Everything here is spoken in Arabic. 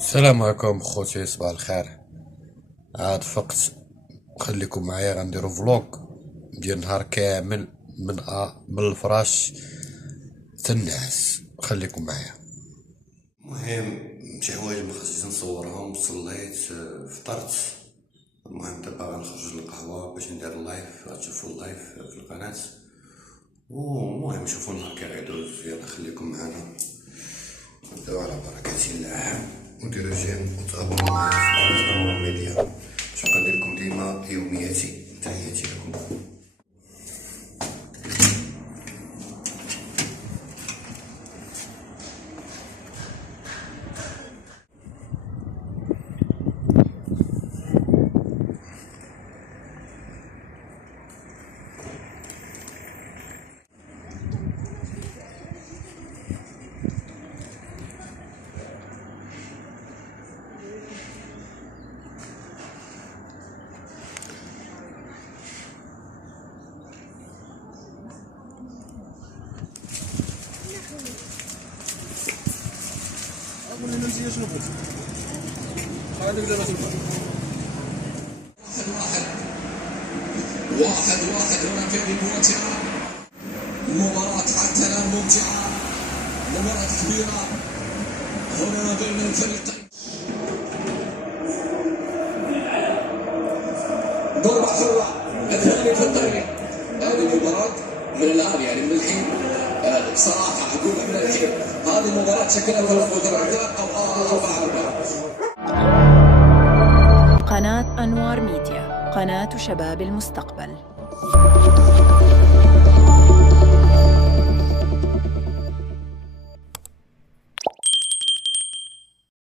السلام عليكم خوتي، صباح الخير. عاد فقت. خليكم معايا، غنديرو فلوق ديال نهار كامل من الفراش تنعس. خليكم معايا. المهم شي حوايج ما خصنيش نصورهم. صليت، فطرت. المهم دابا غنخرج للقهوة باش ندير اللايف. غتشوفو اللايف في القناة، المهم شوفو النهار كيغيدوز. يلا خليكم معانا، نبداو على بركة الله. وديرو جيم وتابعوا معايا في قناة ميديا باش نبقى ندير لكم ديما يومياتي. تحياتي لكم. واحد واحد هنا كان ممتعة. المباراة حتى الآن ممتعة، مباراة كبيرة هنا بين الفريقين. ضربة حرة الثاني في الطريق. هذه المباراة من الآن، يعني من الحين، صراحة أقول من الحين هذه المباراة شكلها ثلاث درجات أو أربع درجات. قناة أنوار ميديا، قناة شباب المستقبل.